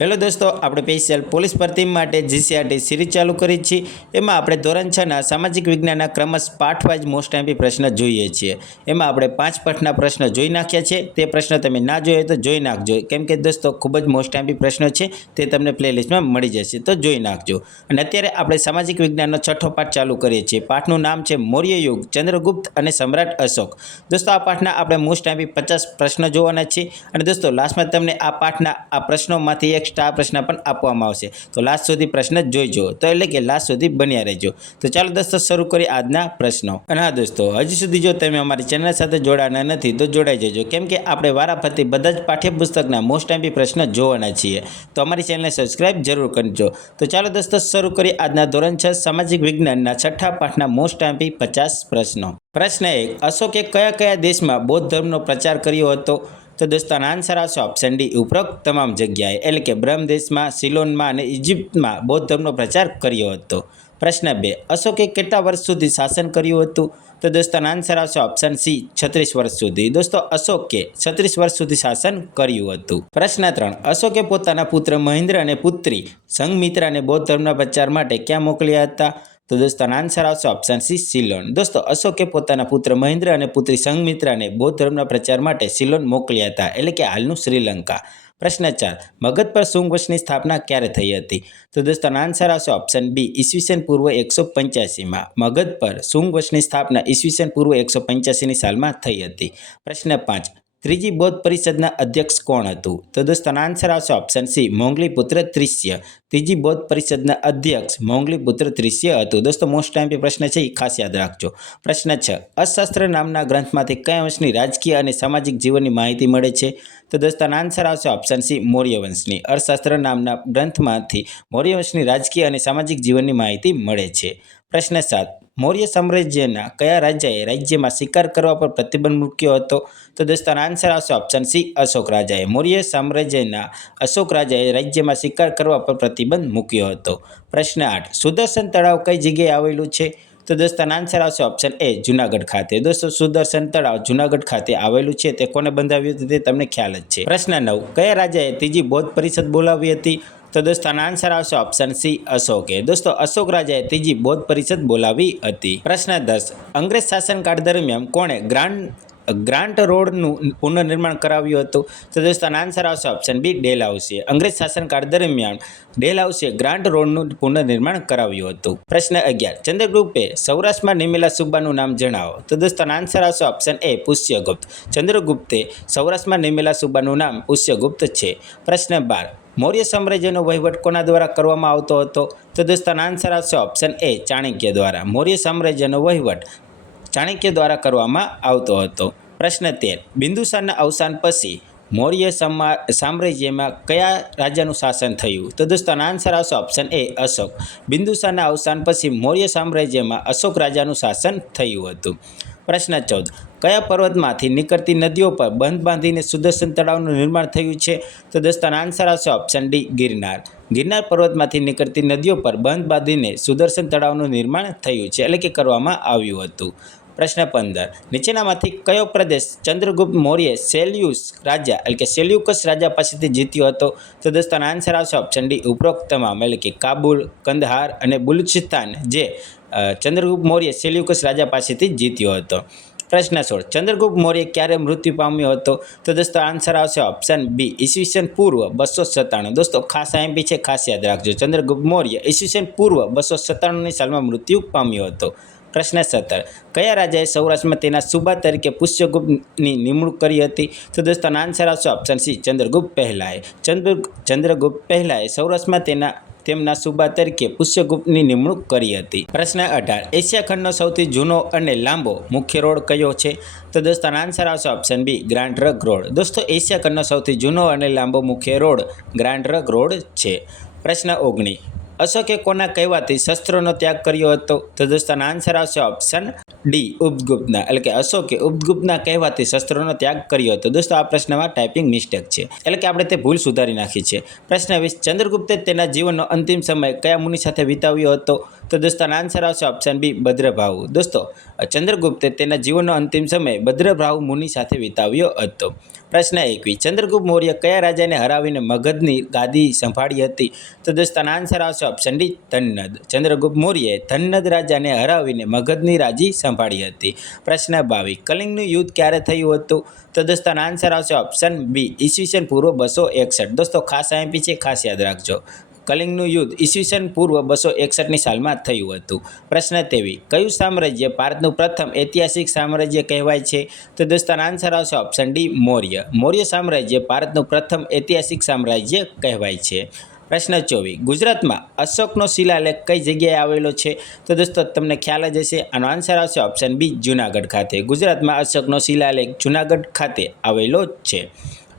Hello દોસ્તો, આપણે special police ભરતી માટે જીસીઆરટી સિરીઝ ચાલુ કરી છીએ એમાં આપણે ધોરણ છના સામાજિક વિજ્ઞાનના ક્રમશ પાઠ વાઇઝ મોસ્ટ એમ્પી પ્રશ્ન જોઈએ છીએ. એમાં આપણે પાંચ પાઠના પ્રશ્ન જોઈ નાખ્યા છે. તે પ્રશ્ન તમે ના જોઈએ તો જોઈ નાખજો. કેમ કે દોસ્તો, ખૂબ જ મોસ્ટ એમ્પી પ્રશ્નો છે. તે તમને પ્લેલિસ્ટમાં મળી જશે. તો જોઈ નાખજો. અને અત્યારે આપણે સામાજિક વિજ્ઞાનનો છઠ્ઠો પાઠ ચાલુ કરીએ છીએ. પાઠનું નામ છે મૌર્ય યુગ, ચંદ્રગુપ્ત અને સમ્રાટ અશોક. દોસ્તો, આ પાઠના આપણે મોસ્ટ એમ્પી પચાસ પ્રશ્નો જોવાના છીએ અને દોસ્તો લાસ્ટમાં તમને આ પાઠના આ પ્રશ્નોમાંથી એક સ્ટાર પ્રશ્ન પણ આપવામાં આવશે. તો લાસ્ટ સુધી પ્રશ્ન જોઈજો. તો એટલે કે લાસ્ટ સુધી બન્યા રહેજો. તો ચાલો દોસ્તો શરૂ કરી આજના પ્રશ્નો. અને હા દોસ્તો, હજી સુધી જો તમે અમારી ચેનલ સાથે જોડાના નથી, તો જોડાઈ જજો. કેમ કે આપણે વારાફરતી બધા જ પાઠ્યપુસ્તકના મોસ્ટ એમ્પી પ્રશ્ન જોવાના છીએ. તો અમારી ચેનલને સબસ્ક્રાઇબ જરૂર કરજો. તો ચાલો દોસ્તો શરૂ કરી આજના ધોરણ છ, સામાજિક વિજ્ઞાનના છઠ્ઠા પાઠના મોસ્ટ એમ્પી પચાસ પ્રશ્નો. પ્રશ્ન એક, અશોકે કયા કયા દેશમાં બૌદ્ધ ધર્મનો પ્રચાર કર્યો હતો? તો દોસ્તોનો આન્સર આવશે. ઓપ્શન ડી ઉપરોક્ત તમામ જગ્યાએ, એટલે કે બ્રહ્મ દેશમાં, સિલોનમાં અને ઇજિપ્તમાં બૌદ્ધ ધર્મનો પ્રચાર કર્યો હતો. પ્રશ્ન બે, અશોકે કેટલા વર્ષ સુધી શાસન કર્યું હતું? તો દોસ્તોનો આન્સર આવશે. ઓપ્શન સી છત્રીસ વર્ષ સુધી. દોસ્તો, અશોકે છત્રીસ વર્ષ સુધી શાસન કર્યું હતું. પ્રશ્ન ત્રણ, અશોકે પોતાના પુત્ર મહેન્દ્ર અને પુત્રી સંઘમિત્રાને બૌદ્ધ ધર્મના પ્રચાર માટે ક્યાં મોકલ્યા હતા? તો દોસ્તો આન્સર આવશે ઓપ્શન સી સિલોન દોસ્તો, અશોકે પોતાના પુત્ર મહેન્દ્ર અને પુત્રી સંઘમિત્રાને બૌદ્ધ ધર્મના પ્રચાર માટે સિલોન મોકલ્યા હતા, એટલે કે હાલનું શ્રીલંકા. પ્રશ્ન ચાર, મગધ પર શુંગવંશની સ્થાપના ક્યારે થઈ હતી? તો દોસ્તોનો આન્સર આવશે ઓપ્શન બી ઈસવીસન પૂર્વ એકસો પંચ્યાસીમાં. મગધ પર શુંગવંશની સ્થાપના ઈસવીસન પૂર્વ એકસો પંચ્યાસીની સાલમાં થઈ હતી. પ્રશ્ન પાંચ ત્રીજી બૌદ્ધ પરિષદના અધ્યક્ષ કોણ હતું? તો દોસ્તોનો આન્સર આવશે ઓપ્શન સી મોંગલી પુત્ર ત્રિશ્ય ત્રીજી બૌદ્ધ પરિષદના અધ્યક્ષ મોંગલી પુત્ર ત્રિશ્ય હતું. દોસ્તો મોસ્ટ ટાઈમ પ્રશ્ન છે એ ખાસ યાદ રાખજો. પ્રશ્ન છ, અશાસ્ત્ર નામના ગ્રંથમાંથી કયા વંશની રાજકીય અને સામાજિક જીવનની માહિતી મળે છે? તો દોસ્તોનો આન્સર આવશે ઓપ્શન સી મૌર્ય વંશની અર્થશાસ્ત્ર નામના ગ્રંથમાંથી મૌર્ય વંશની રાજકીય અને સામાજિક જીવનની માહિતી મળે છે. પ્રશ્ન સાત મૌર્ય સામ્રાજ્યના કયા રાજાએ રાજ્યમાં શિકાર કરવા પર પ્રતિબંધ મૂક્યો હતો? તો દોસ્તો આન્સર આવશે ઓપ્શન સી અશોક રાજાએ. મૌર્ય સામ્રાજ્યના અશોક રાજાએ રાજ્યમાં શિકાર કરવા પર પ્રતિબંધ મૂક્યો હતો. પ્રશ્ન આઠ, સુદર્શન તળાવ કઈ જગ્યાએ આવેલું છે? તો દોસ્તાના આન્સર આવશે ઓપ્શન એ જુનાગઢ ખાતે. દોસ્તો, સુદર્શન તળાવ જુનાગઢ ખાતે આવેલું છે. તે કોને બંધાવ્યું હતું તે તમને ખ્યાલ જ છે. પ્રશ્ન નવ, કયા રાજાએ ત્રીજી બૌદ્ધ પરિષદ બોલાવી હતી? તો દોસ્તોનો આન્સર આવશે ઓપ્શન સી અશોકે. દોસ્તો, અશોક રાજાએ ત્રીજી બૌદ્ધ પરિષદ બોલાવી હતી. પ્રશ્ન દસ, અંગ્રેજ શાસનકાળ દરમિયાન કોણે ગ્રાન્ડ ગ્રાન્ટ રોડનું પુનર્નિર્માણ કરાવ્યું હતું. તો દોસ્તો આન્સર આવશે ઓપ્શન બી ડેલ હાઉસે. અંગ્રેજ શાસનકાળ દરમિયાન ડેલ હાઉસે ગ્રાન્ટ રોડનું પુનર્નિર્માણ કરાવ્યું હતું. પ્રશ્ન અગિયાર. ચંદ્રગુપ્તે સૌરાષ્ટ્રમાં નિમેલા સુબાનું નામ જણાવો. તો દોસ્તો આન્સર આવશે ઓપ્શન એ પુષ્યગુપ્ત. ચંદ્રગુપ્તે સૌરાષ્ટ્રમાં નિમેલા સુબ્બાનું નામ પુષ્યગુપ્ત છે. પ્રશ્ન બાર. મૌર્ય સામ્રાજ્યનો વહીવટ કોના દ્વારા કરવામાં આવતો હતો? તો દોસ્તોનો આન્સર આવશે ઓપ્શન એ ચાણક્ય દ્વારા. મૌર્ય સામ્રાજ્યનો વહીવટ ચાણક્ય દ્વારા કરવામાં આવતો હતો. પ્રશ્ન તેર. બિંદુસારના અવસાન પછી મૌર્ય સમા, સામ્રાજ્યમાં કયા રાજાનું શાસન થયું? તો દોસ્તોનો આન્સર આવશે ઓપ્શન એ અશોક. બિંદુસારના અવસાન પછી મૌર્ય સામ્રાજ્યમાં અશોક રાજાનું શાસન થયું હતું. પ્રશ્ન ચૌદ. કયા પર્વતમાંથી નીકળતી નદીઓ પર બંધ બાંધીને સુદર્શન તળાવનું નિર્માણ થયું છે? તો દોસ્તોનો આન્સર આવશે ઓપ્શન ડી ગિરનાર. ગિરનાર પર્વતમાંથી નીકળતી નદીઓ પર બંધ બાંધીને સુદર્શન તળાવનું નિર્માણ થયું છે, એટલે કે કરવામાં આવ્યું હતું. પ્રશ્ન પંદર. નીચેનામાંથી કયો પ્રદેશ ચંદ્રગુપ્ત મૌર્ય સેલ્યુસ રાજા એટલે કે સેલ્યુકસ રાજા પાસેથી જીત્યો હતો? તો દોસ્તોનો આન્સર આવશે ઓપ્શન ડી ઉપરોક્ત તમામ એટલે કે કાબુલ, કંદહાર અને બલુચિસ્તાન જે ચંદ્રગુપ્ત મૌર્ય સેલ્યુકસ રાજા પાસેથી જીત્યો હતો. પ્રશ્ન સોળ. ચંદ્રગુપ્ત મૌર્ય ક્યારે મૃત્યુ પામ્યો હતો? તો દોસ્તો આન્સર આવશે ઓપ્શન બી ઈસવીસન પૂર્વ બસો સત્તાણું. દોસ્તો, ખાસ આઈએમપી છે, ખાસ યાદ રાખજો. ચંદ્રગુપ્ત મૌર્ય ઈસવીસન પૂર્વ બસો સત્તાણુંની સાલમાં મૃત્યુ પામ્યો હતો. પ્રશ્ન સત્તર કયા રાજાએ સૌરાષ્ટ્રમાં તેના સુબા તરીકે પુષ્યગુપ્તની નિમણૂક કરી હતી? તો દોસ્તોનો આન્સર આવશે ઓપ્શન સી ચંદ્રગુપ્ત પહેલાએ. ચંદ્ર ચંદ્રગુપ્ત પહેલાએ સૌરાષ્ટ્રમાં તેના, તેમના સુબા તરીકે પુષ્યગુપ્તની નિમણૂક કરી હતી. પ્રશ્ન અઢાર, એશિયા ખંડનો સૌથી જૂનો અને લાંબો મુખ્ય રોડ કયો છે? તો દોસ્તો આન્સર આવશે ઓપ્શન બી ગ્રાન્ડ રગ રોડ. દોસ્તો, એશિયા ખંડનો સૌથી જૂનો અને લાંબો મુખ્ય રોડ ગ્રાન્ડ રગ રોડ છે. પ્રશ્ન ઓગણીસ અશોકે કોના કહેવાથી શસ્ત્રોનો ત્યાગ કર્યો હતો? તો દોસ્તોનો આન્સર આવશે ઓપ્શન ડી ઉપગુપ્તના. એટલે કે અશોકે ઉપગુપ્તના કહેવાથી શસ્ત્રોનો ત્યાગ કર્યો હતો. દોસ્તો આ પ્રશ્નમાં ટાઈપિંગ મિસ્ટેક છે. એટલે કે આપણે તે ભૂલ સુધારી નાખી છે. પ્રશ્ન વીસ, ચંદ્રગુપ્તે તેના જીવનનો અંતિમ સમય કયા મુનિ સાથે વિતાવ્યો હતો? તો દોસ્તો, આનો આન્સર આવશે ઓપ્શન બી ભદ્રભાહુ દોસ્તો, ચંદ્રગુપ્તે તેના જીવનનો અંતિમ સમય ભદ્રભાહુ મુનિ સાથે વિતાવ્યો હતો. પ્રશ્ન એકવી, ચંદ્રગુપ્ત મૌર્ય કયા રાજાને હરાવીને મગધની ગાદી સંભાળી હતી? તો દોસ્તો, આનો આન્સર આવશે ઓપ્શન ડી ધન્નદ. ચંદ્રગુપ્ત મૌર્યએ ધન્નદ રાજાને હરાવીને મગધની રાજી સંભાળી હતી. પ્રશ્ન બાવી કલિંગનું યુદ્ધ ક્યારે થયું હતું? તો દોસ્તો, આનો આન્સર આવશે ઓપ્શન બી ઈસવીસન પૂર્વ બસો એકસઠ. દોસ્તો, ખાસ આઈએમપી છે, ખાસ યાદ રાખજો. કલિંગનું યુદ્ધ ઈસવીસન પૂર્વ બસો એકસઠની સાલમાં થયું હતું. પ્રશ્ન તેવી, કયું સામ્રાજ્ય ભારતનું પ્રથમ ઐતિહાસિક સામ્રાજ્ય કહેવાય છે? તો દોસ્તો આન્સર આવશે ઓપ્શન ડી મૌર્ય. મૌર્ય સામ્રાજ્ય ભારતનું પ્રથમ ઐતિહાસિક સામ્રાજ્ય કહેવાય છે. પ્રશ્ન ચોવીસ, ગુજરાતમાં અશોકનો શિલાલેખ કઈ જગ્યાએ આવેલો છે? તો દોસ્તો, તમને ખ્યાલ જ હશે, આનો આન્સર આવશે ઓપ્શન બી જુનાગઢ ખાતે. ગુજરાતમાં અશોકનો શિલાલેખ જુનાગઢ ખાતે આવેલો છે.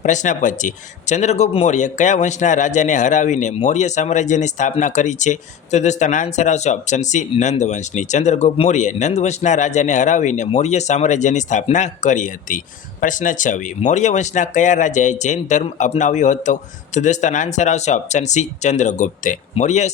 પ્રશ્ન પછી ચંદ્રગુપ્ત મૌર્ય કયા વંશના રાજાને હરાવીને મૌર્ય સામ્રાજ્યની સ્થાપના કરી છે? તો દોસ્તો, આનો આન્સર આવશે ઓપ્શન સી, નંદ વંશની. ચંદ્રગુપ્ત મૌર્ય નંદ વંશના રાજાને હરાવીને મૌર્ય સામ્રાજ્યની સ્થાપના કરી હતી. પ્રશ્ન છવ્વીસ મૌર્ય વંશના કયા રાજાએ જૈન ધર્મ અપનાવ્યો હતો? તો દોસ્તો, આનો આન્સર આવશે ઓપ્શન સી, ચંદ્રગુપ્તે. મૌર્ય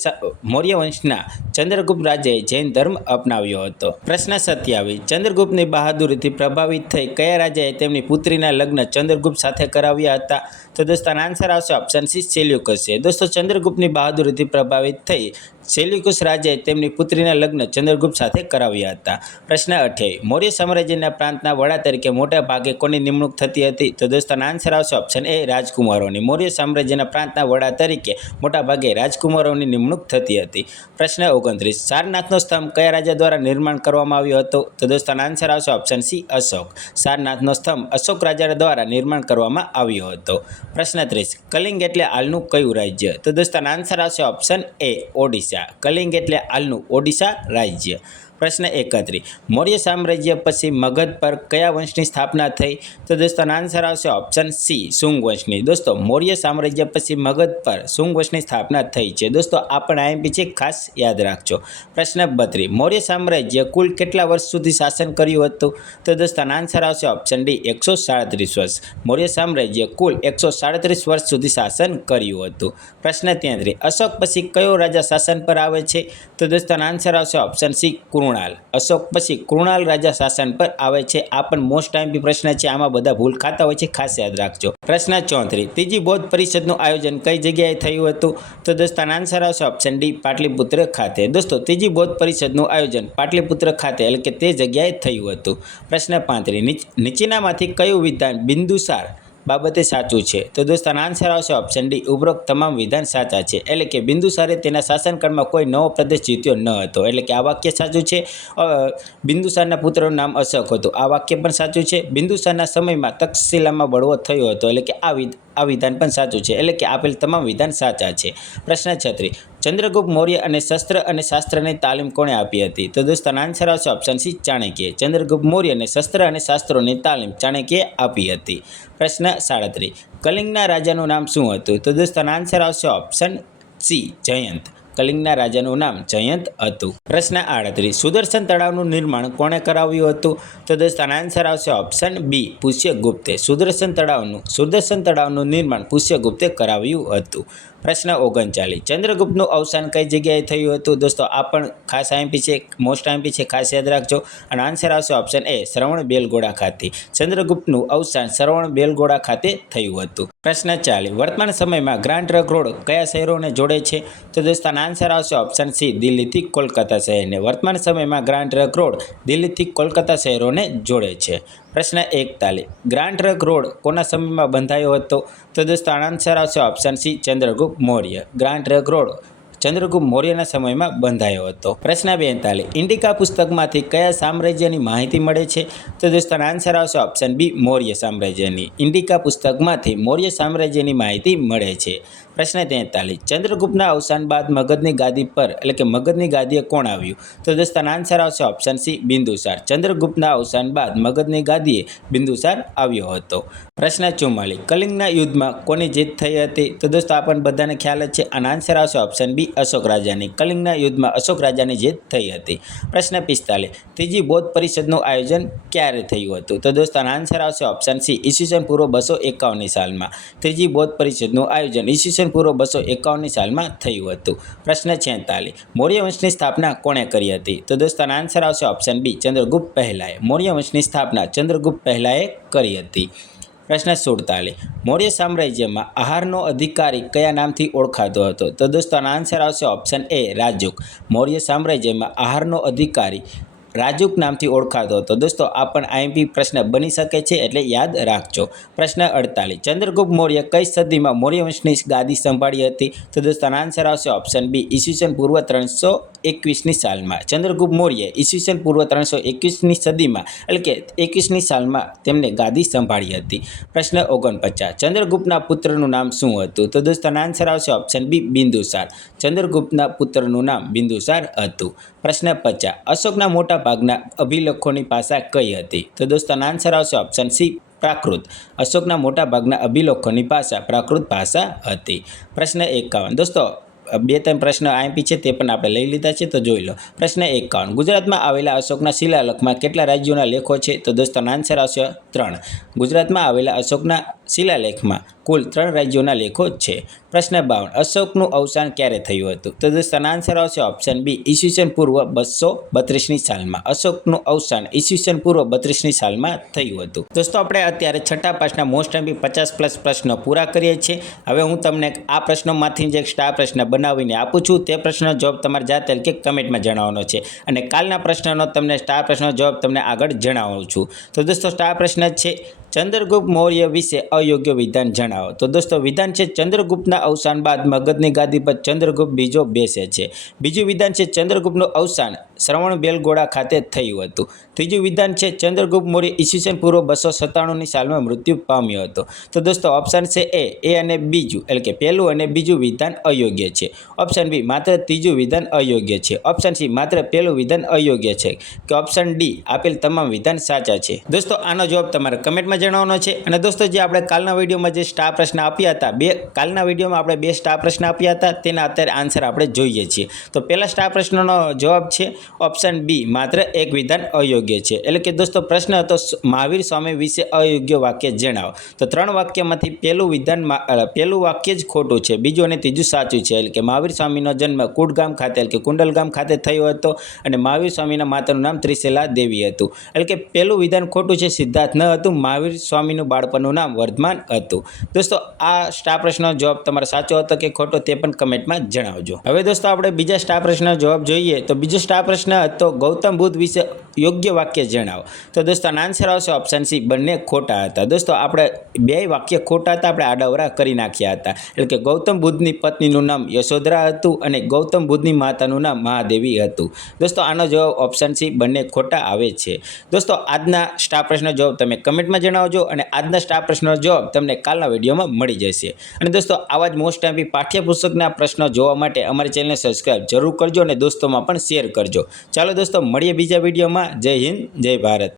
મૌર્ય વંશના ચંદ્રગુપ્ત રાજાએ જૈન ધર્મ અપનાવ્યો હતો. પ્રશ્ન સત્યાવીસ, ચંદ્રગુપ્તની બહાદુરીથી પ્રભાવિત થઈ કયા રાજાએ તેમની પુત્રીના લગ્ન ચંદ્રગુપ્ત સાથે કરાવ્યા? હતા. તો દોસ્તો આન્સર આવશે ઓપ્શન સી સેલ્યુકસ દોસ્તો ચંદ્રગુપ્તની બહાદુરીથી પ્રભાવિત થઈ સેલ્યુકસ રાજાએ તેમની પુત્રીના લગ્ન ચંદ્રગુપ્ત સાથે કરાવ્યા હતા. પ્રશ્ન અઠ્યાવી મૌર્ય સામ્રાજ્યના પ્રાંતના વડા તરીકે મોટા ભાગે કોની નિમણૂક થતી હતી? તો દોસ્તો આનો આન્સર આવશે ઓપ્શન એ રાજકુમારોની. મૌર્ય સામ્રાજ્યના પ્રાંતના વડા તરીકે મોટા ભાગે રાજકુમારોની નિમણૂક થતી હતી. પ્રશ્ન ઓગણત્રીસ. સારનાથનો સ્તંભ કયા રાજા દ્વારા નિર્માણ કરવામાં આવ્યો હતો? તો દોસ્તો આનો આન્સર આવશે ઓપ્શન સી અશોક. સારનાથનો સ્તંભ અશોક રાજા દ્વારા નિર્માણ કરવામાં આવ્યો હતો. પ્રશ્ન ત્રીસ. કલિંગ એટલે હાલનું કયું રાજ્ય? તો દોસ્તો આનો આન્સર આવશે ઓપ્શન એ ઓડિશા. કલિંગ એટલે હાલનું ઓડિશા રાજ્ય. પ્રશ્ન એકત્રીસ મૌર્ય સામ્રાજ્ય પછી મગધ પર કયા વંશની સ્થાપના થઈ? તો દોસ્તો, આનો આન્સર આવશે ઓપ્શન સી શુંગ વંશની. દોસ્તો, મૌર્ય સામ્રાજ્ય પછી મગધ પર શુંગ વંશની સ્થાપના થઈ છે. દોસ્તો, આ પણ આઈએમપી છે, ખાસ યાદ રાખજો. પ્રશ્ન બત્રીસ. મૌર્ય સામ્રાજ્ય કુલ કેટલા વર્ષ સુધી શાસન કર્યું હતું? તો દોસ્તો, આનો આન્સર આવશે ઓપ્શન ડી એકસો સાડત્રીસ વર્ષ. મૌર્ય સામ્રાજ્ય કુલ એકસો સાડત્રીસ વર્ષ સુધી શાસન કર્યું હતું. પ્રશ્ન તેત્રીસ. અશોક પછી કયો રાજા શાસન પર આવે છે? તો દોસ્તો, આનો આન્સર આવશે ઓપ્શન સી કૃણાલ. અશોક પછી કૃણાલ રાજા શાસન પર આવે છે. આ પણ મોસ્ટ ટાઈમ બી પ્રશ્ન છે. આમાં બધા ભૂલ ખાતા હોય છે. ખાસ યાદ રાખજો. પ્રશ્ન ચોત્રીસ ત્રીજી બૌદ્ધ પરિષદનું આયોજન કઈ જગ્યાએ થયું હતું? તો દોસ્તો આનો આન્સર આવશે ઓપ્શન ડી પાટલીપુત્ર ખાતે. દોસ્તો, ત્રીજી બૌદ્ધ પરિષદનું આયોજન પાટલીપુત્ર ખાતે એટલે કે તે જગ્યાએ થયું હતું. પ્રશ્ન પાંત્રીસ નીચેનામાંથી કયું વિધાન બિંદુસાર બાબતે સાચું છે. તો દોસ્તો આન્સર આવશે ઓપ્શન ડી ઉપરોક્ત તમામ વિધાન સાચા છે. એટલે કે બિંદુસારે તેના શાસનકાળમાં કોઈ નવો પ્રદેશ જીત્યો ન હતો. એટલે કે આ વાક્ય સાચું છે. બિંદુસારના પુત્રનું નામ અશોક હતું. આ વાક્ય પણ સાચું છે. બિંદુસારના સમયમાં તક્ષશિલામાં બળવો થયો હતો. એટલે કે આ આ વિધાન પણ સાચું છે. એટલે કે આપેલ તમામ વિધાન સાચા છે. પ્રશ્ન છત્રી. ચંદ્રગુપ્ત મૌર્ય અને શસ્ત્ર અને શાસ્ત્રની તાલીમ કોણે આપી હતી? તો દોસ્તો, આનો આન્સર આવશે ઓપ્શન સી, ચાણક્ય. ચંદ્રગુપ્ત મૌર્યને શસ્ત્ર અને શાસ્ત્રોની તાલીમ ચાણક્યે આપી હતી. પ્રશ્ન સાડત્રીસ કલિંગના રાજાનું નામ શું હતું? તો દોસ્તો, આનો આન્સર આવશે ઓપ્શન સી, જયંત. કલિંગના રાજાનું નામ જયંત હતું. પ્રશ્ન આડત્રીસ, સુદર્શન તળાવનું નિર્માણ કોણે કરાવ્યું હતું? તો દોસ્તો, આનો આન્સર આવશે ઓપ્શન બી પુષ્યગુપ્તે. સુદર્શન તળાવનું સુદર્શન તળાવનું નિર્માણ પુષ્યગુપ્તે કરાવ્યું હતું. પ્રશ્ન ઓગણચાલીસ. ચંદ્રગુપ્તનું અવસાન કઈ જગ્યાએ થયું હતું? દોસ્તો, આ પણ ખાસ આઈએમપી છે, મોસ્ટ આઈએમપી છે, ખાસ યાદ રાખજો. અને આન્સર આવશે ઓપ્શન એ શ્રવણ બેલગોડા ખાતે. ચંદ્રગુપ્તનું અવસાન શ્રવણ બેલગોડા ખાતે થયું હતું. પ્રશ્ન ચાલી વર્તમાન સમયમાં ગ્રાન્ડ ટ્રક રોડ કયા શહેરોને જોડે છે? તો દોસ્તો, આનો આન્સર આવશે ઓપ્શન સી દિલ્હીથી કોલકાતા શહેરને. વર્તમાન સમયમાં ગ્રાન્ડ ટ્રક રોડ દિલ્હીથી કોલકાતા શહેરોને જોડે છે. પ્રશ્ન એકતાલીસ ગ્રાન્ડ ટ્રક રોડ કોના સમયમાં બંધાયો હતો? તો દોસ્તો, આનો આન્સર આવશે option C Chandragupta. Maurya grand drug road Chandragupta મૌર્યના સમયમાં બંધાયો હતો. પ્રશ્ન બેતાલીસ, ઇન્ડિકા પુસ્તકમાંથી કયા સામ્રાજ્યની માહિતી મળે છે? તો દોસ્તો આન્સર આવશે ઓપ્શન બી મૌર્ય સામ્રાજ્યની. ઇન્ડિકા પુસ્તકમાંથી મૌર્ય સામ્રાજ્યની માહિતી મળે છે. પ્રશ્ન તેતાલીસ. ચંદ્રગુપ્તના અવસાન બાદ મગધની ગાદી પર, એટલે કે મગધની ગાદીએ કોણ આવ્યું? તો દોસ્તાના આનો આન્સર આવશે ઓપ્શન સી બિંદુસાર. ચંદ્રગુપ્તના અવસાન બાદ મગધની ગાદીએ બિંદુસાર આવ્યો હતો. પ્રશ્ન ચુમ્માલીસ. કલિંગના યુદ્ધમાં કોની જીત થઈ હતી? તો દોસ્તો આપણને બધાને ખ્યાલ જ છે, આનો આન્સર આવશે ઓપ્શન બી અશોક રાજાની. કલિંગના યુદ્ધમાં અશોક રાજાની જીત થઈ હતી. પ્રશ્ન પિસ્તાલીસ. ત્રીજી બૌદ્ધ પરિષદનું આયોજન ક્યારે થયું હતું? તો દોસ્તો આનો આન્સર આવશે ઓપ્શન સી ઈસવીસન પૂર્વ બસો એકાવનની સાલમાં. ત્રીજી બૌદ્ધ પરિષદનું આયોજન ઈસવીસન ઈસવીસન પૂર્વ બસો એકાવનની સાલમાં થયું હતું. પ્રશ્ન છેતાલીસ મૌર્ય વંશની સ્થાપના કોણે કરી હતી? તો દોસ્તો આનો આન્સર આવશે ઓપ્શન બી ચંદ્રગુપ્ત પહેલાએ. મૌર્ય વંશની સ્થાપના ચંદ્રગુપ્ત પહેલાએ કરી હતી. પ્રશ્ન સુડતાલીસ. મૌર્ય સામ્રાજ્યમાં આહારનો અધિકારી કયા નામથી ઓળખાતો હતો? તો દોસ્તોનો આન્સર આવશે ઓપ્શન એ રાજુક. મૌર્ય સામ્રાજ્યમાં આહારનો અધિકારી રાજુક નામથી ઓળખાતો હતો. દોસ્તો, આ પણ આઈએમપી પ્રશ્ન બની શકે છે એટલે યાદ રાખજો. પ્રશ્ન અડતાલીસ. ચંદ્રગુપ્ત મૌર્ય કઈ સદીમાં મૌર્ય વંશની ગાદી સંભાળી હતી? તો દોસ્તો આનો આન્સર આવશે ઓપ્શન બી. ઈસવીસન પૂર્વ ત્રણસો એકવીસની સાલમાં. ચંદ્રગુપ્ત મૌર્ય ઈસવીસન પૂર્વ ત્રણસો એકવીસની સદીમાં, એટલે કે એકવીસની સાલમાં તેમને ગાદી સંભાળી હતી. પ્રશ્ન ઓગણપચાસ. ચંદ્રગુપ્તના પુત્રનું નામ શું હતું? તો દોસ્તો આનો આન્સર આવશે ઓપ્શન બી બિંદુસાર. ચંદ્રગુપ્તના પુત્રનું નામ બિંદુસાર હતું. પ્રશ્ન પચાસ. અશોકના મોટા ભાગના અભિલેખોની ભાષા કઈ હતી? તો દોસ્તો આનો આન્સર આવશે ઓપ્શન સી પ્રાકૃત. અશોકના મોટા ભાગના અભિલેખોની ભાષા પ્રાકૃત ભાષા હતી. પ્રશ્ન એકાવન. દોસ્તો બે ત્રણ પ્રશ્ન આઈપી છે તે પણ આપણે લઈ લીધા છે, તો જોઈ લો. પ્રશ્ન એકાવન. ગુજરાતમાં આવેલા અશોકના શિલાલેખમાં કેટલા રાજ્યોના લેખો છે? તો દોસ્તોનો આન્સર આવશે ત્રણ. ગુજરાતમાં આવેલા અશોકના શિલાલેખમાં કુલ ત્રણ રાજ્યોના લેખો છે. પ્રશ્ન બાવન, અશોકનું અવસાન ક્યારે થયું હતું? તો દોસ્તો આન્સર આવશે ઓપ્શન બી ઈસવીસન પૂર્વ બસો બત્રીસની સાલમાં. અશોકનું અવસાન ઈસવીસન પૂર્વ બત્રીસની સાલમાં થયું હતું. દોસ્તો, આપણે અત્યારે છઠ્ઠા પાસના મોસ્ટ એમ્પી પચાસ પ્લસ પ્રશ્નો પૂરા કરીએ છીએ. હવે હું તમને આ પ્રશ્નોમાંથી જે સ્ટાર પ્રશ્ન બનાવીને આપું છું. તે પ્રશ્નનો જવાબ તમારે જાતે કે કમેન્ટમાં જણાવવાનો છે. અને કાલના પ્રશ્નનો તમને સ્ટાર પ્રશ્નનો જવાબ તમને આગળ જણાવું છું. તો દોસ્તો સ્ટાર પ્રશ્ન છે. ચંદ્રગુપ્ત મૌર્ય વિશે અયોગ્ય વિધાન જણાવો. તો દોસ્તો, વિધાન છે ચંદ્રગુપ્તના અવસાન બાદ મગધની ગાદી પર ચંદ્રગુપ્ત બીજો બેસે છે. બીજું વિધાન છે ચંદ્રગુપ્તનું અવસાન શ્રવણ બેલગોળા ખાતે થયું હતું. ત્રીજું વિધાન છે, ચંદ્રગુપ્ત મૌર્ય ઈસવીસન પૂર્વ બસો સત્તાણુંની સાલમાં મૃત્યુ પામ્યો હતો. તો દોસ્તો ઓપ્શન છે એ એ અને બીજું, એટલે કે પહેલું અને બીજું વિધાન અયોગ્ય છે. ઓપ્શન બી માત્ર ત્રીજું વિધાન અયોગ્ય છે. ઓપ્શન સી માત્ર પહેલું વિધાન અયોગ્ય છે. કે ઓપ્શન ડી આપેલ તમામ વિધાન સાચા છે. દોસ્તો, આનો જવાબ તમારે કમેન્ટમાં જણાવવાનો છે. અને દોસ્તો, જે આપણે કાલના વિડીયોમાં જે સ્ટાર પ્રશ્ન આપ્યા હતા, બે, કાલના વિડીયોમાં આપણે બે સ્ટાર પ્રશ્ન આપ્યા હતા, તેના અત્યારે આન્સર આપણે જોઈએ છીએ. તો પહેલા સ્ટાર પ્રશ્નનો જવાબ છે ઓપ્શન બી, માત્ર એક વિધાન અયોગ્ય છે. એટલે કે દોસ્તો, પ્રશ્ન હતો મહાવીર સ્વામી વિશે અયોગ્ય વાક્ય જણાવો. તો ત્રણ વાક્યમાંથી પહેલું વિધાન પહેલું વાક્ય જ ખોટું છે. બીજું અને ત્રીજું સાચું છે. એટલે કે મહાવીર સ્વામીનો જન્મ કુડગામ ખાતે, એટલે કે કુંડલગામ ખાતે થયો હતો અને મહાવીર સ્વામીના માતાનું નામ ત્રિશેલા દેવી હતું. એટલે કે પહેલું વિધાન ખોટું છે, સિદ્ધાર્થ ન હતું, મહાવીર સ્વામીનું બાળપણનું નામ વર્ધમાન હતું. દોસ્તો, આ સ્ટાર પ્રશ્નનો જવાબ તમારો સાચો હતો કે ખોટો તે પણ કમેન્ટમાં જણાવજો. હવે દોસ્તો, આપણે બીજા સ્ટાર પ્રશ્નનો જવાબ જોઈએ. તો બીજો સ્ટાર પ્રશ્ન હતો, ગૌતમ બુદ્ધ વિશે યોગ્ય વાક્ય જણાવો. તો દોસ્તો, આનો આન્સર આવશે ઓપ્શન સી બંને ખોટા હતા. દોસ્તો, આપણે બે વાક્ય ખોટા હતા, આપણે આડાવરા કરી નાખ્યા હતા. એટલે કે ગૌતમ બુદ્ધની પત્નીનું નામ યશોધરા હતું અને ગૌતમ બુદ્ધની માતાનું નામ મહાદેવી હતું. દોસ્તો, આનો જવાબ ઓપ્શન સી બંને ખોટા આવે છે. દોસ્તો, આજના સ્ટાર પ્રશ્નનો જવાબ તમે કમેન્ટમાં જણાવજો અને આજના સ્ટાર પ્રશ્નનો જવાબ તમને કાલના વિડીયોમાં મળી જશે. અને દોસ્તો, આવા જ મોસ્ટ ટાઈમ પાઠ્યપુસ્તકના પ્રશ્નો જોવા માટે અમારી ચેનલને સબસ્ક્રાઈબ જરૂર કરજો અને દોસ્તોમાં પણ શેર કરજો. ચાલો દોસ્તો મળીએ બીજા વિડીયોમાં. જય હિન્દ જય ભારત.